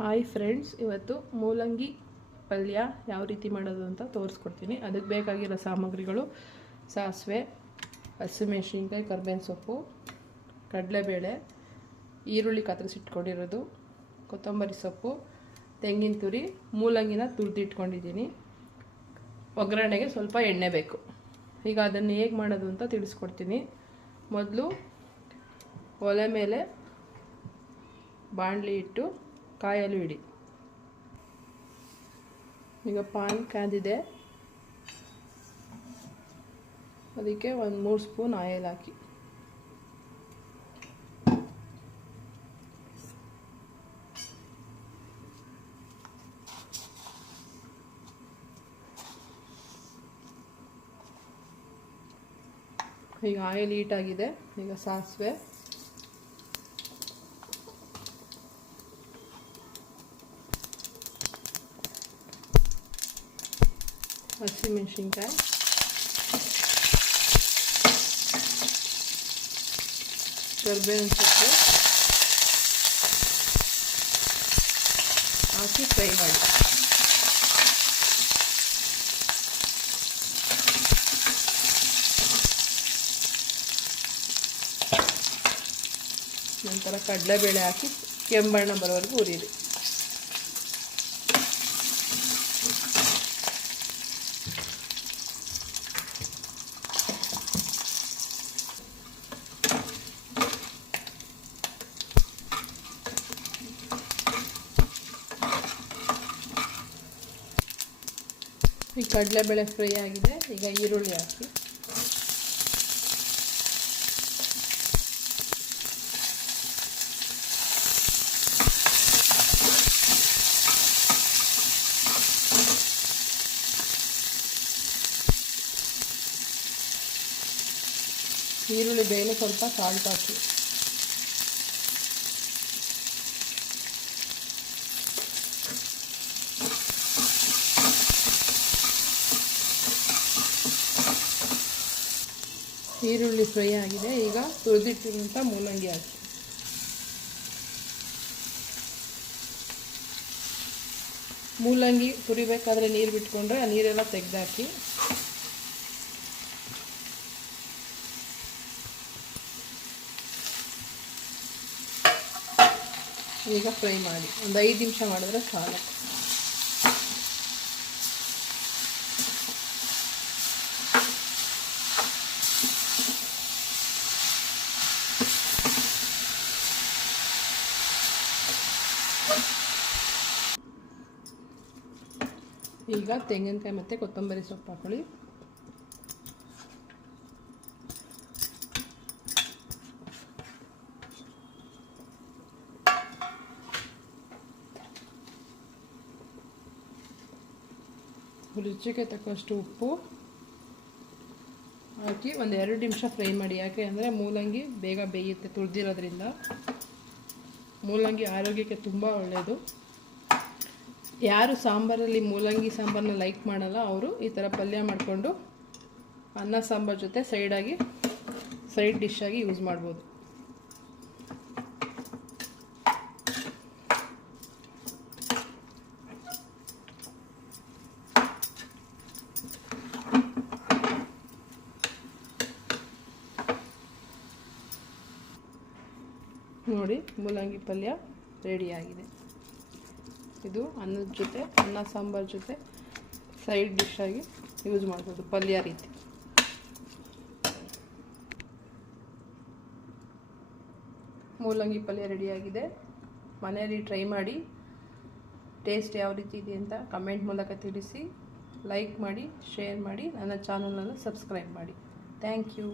Hi friends ಇವತ್ತು ಮೂಲಂಗಿ ಪಲ್ಯ ಯಾವ ರೀತಿ ಮಾಡೋದು ಅಂತ ತೋರಿಸ್ಕೊಡ್ತೀನಿ. ಅದಕ್ಕೆ ಬೇಕಾಗಿರೋ ಸಾಮಗ್ರಿಗಳು ಸಾಸಿವೆ ಹಸಿಮೆಣ್ಸಿನ್ಕಾಯಿ ಕರ್ಬೇವಿನ ಸೊಪ್ಪು, ಕಡಲೆಬೇಳೆ, ಈರುಳ್ಳಿ ಕತ್ತರಿಸಿಟ್ಕೊಂಡಿರೋದು ಕೊತ್ತಂಬರಿ ಸೊಪ್ಪು, ತೆಂಗಿನ ತುರಿ, ಮೂಲಂಗಿನ ತುರಿದಿಟ್ಕೊಂಡಿದ್ದೀನಿ ಒಗ್ಗರಣೆಗೆ ಸ್ವಲ್ಪ ಎಣ್ಣೆ ಬೇಕು. ಈಗ ಅದನ್ನು ಹೇಗೆ ಮಾಡೋದು ಅಂತ ತಿಳಿಸ್ಕೊಡ್ತೀನಿ. ಮೊದಲು ಒಲೆ ಮೇಲೆ ಬಾಣಲಿ ಇಟ್ಟು ಕಾಯಲು ಇಡಿ. ಈಗ ಪಾನ್ ಕಾದಿದೆ. ಅದಕ್ಕೆ ಒಂದು ಮೂರು ಸ್ಪೂನ್ ಆಯಿಲ್ ಹಾಕಿ. ಈಗ ಆಯಿಲ್ ಹೀಟಾಗಿದೆ ಈಗ ಸಾಸಿವೆ. ಹಸಿಮೆಣಸಿನ್ಕಾಯಿ ಕರ್ಬೇವಿನ ಸೊಪ್ಪು ಹಾಕಿ ಫ್ರೈ ಮಾಡಿ ನಂತರ ಕಡಲೆಬೇಳೆ ಹಾಕಿ ಕೆಂಬಣ್ಣ ಬರೋವರೆಗೂ ಉರಿಯಿರಿ ಈ ಕಡಲೆಬೇಳೆ ಫ್ರೈ ಆಗಿದೆ. ಈಗ ಈರುಳ್ಳಿ ಹಾಕಿ. ಈರುಳ್ಳಿ ಬೇಳೆ ಸ್ವಲ್ಪ ಸಾಲ್ಟ್ ಹಾಕಿ. ಈರುಳ್ಳಿ ಫ್ರೈ ಆಗಿದೆ. ಈಗ ತುರಿದಿಟ್ಟಿರುವಂಥ ಮೂಲಂಗಿ ಹಾಕಿ. ಮೂಲಂಗಿ ತುರಿಬೇಕಾದ್ರೆ ನೀರು ಬಿಟ್ಕೊಂಡ್ರೆ ಆ ನೀರೆಲ್ಲ ತೆಗೆದಾಕಿ. ಈಗ ಫ್ರೈ ಮಾಡಿ. ಒಂದು ಐದು ನಿಮಿಷ ಮಾಡಿದ್ರೆ ಸಾಕು ಈಗ ತೆಂಗಿನಕಾಯಿ ಮತ್ತು ಕೊತ್ತಂಬರಿ ಸೊಪ್ಪು ಹಾಕೊಳ್ಳಿ. ರುಚಿಗೆ ತಕ್ಕಷ್ಟು ಉಪ್ಪು ಹಾಕಿ ಒಂದು ಎರಡು ನಿಮಿಷ ಫ್ರೈ ಮಾಡಿ. ಯಾಕೆ ಅಂದರೆ ಮೂಲಂಗಿ ಬೇಗ ಬೇಯುತ್ತೆ ತುಳಿದಿರೋದ್ರಿಂದ ಮೂಲಂಗಿ ಆರೋಗ್ಯಕ್ಕೆ ತುಂಬ ಒಳ್ಳೆಯದು ಯಾರು ಸಾಂಬಾರಲ್ಲಿ ಮೂಲಂಗಿ ಸಾಂಬಾರನ್ನ ಲೈಕ್ ಮಾಡಲ್ಲ, ಅವರು ಈ ಥರ ಪಲ್ಯ ಮಾಡಿಕೊಂಡು ಅನ್ನ ಸಾಂಬಾರು ಜೊತೆ ಸೈಡಾಗಿ ಸೈಡ್ ಡಿಶ್ಶಾಗಿ ಯೂಸ್ ಮಾಡ್ಬೋದು. ನೋಡಿ, ಮೂಲಂಗಿ ಪಲ್ಯ ರೆಡಿಯಾಗಿದೆ ಇದು ಅನ್ನದ ಜೊತೆ, ಅನ್ನ, ಸಾಂಬಾರ್ ಜೊತೆ ಸೈಡ್ ಡಿಶ್ಶಾಗಿ ಯೂಸ್ ಮಾಡ್ಬೋದು, ಪಲ್ಯ ರೀತಿ. ಮೂಲಂಗಿ ಪಲ್ಯ ರೆಡಿಯಾಗಿದೆ ಮನೆಯಲ್ಲಿ ಟ್ರೈ ಮಾಡಿ ಟೇಸ್ಟ್ ಯಾವ ರೀತಿ ಇದೆ ಅಂತ ಕಮೆಂಟ್ ಮೂಲಕ ತಿಳಿಸಿ ಲೈಕ್ ಮಾಡಿ ಶೇರ್ ಮಾಡಿ, ನನ್ನ ಚಾನಲನ್ನು ಸಬ್ಸ್ಕ್ರೈಬ್ ಮಾಡಿ. Thank you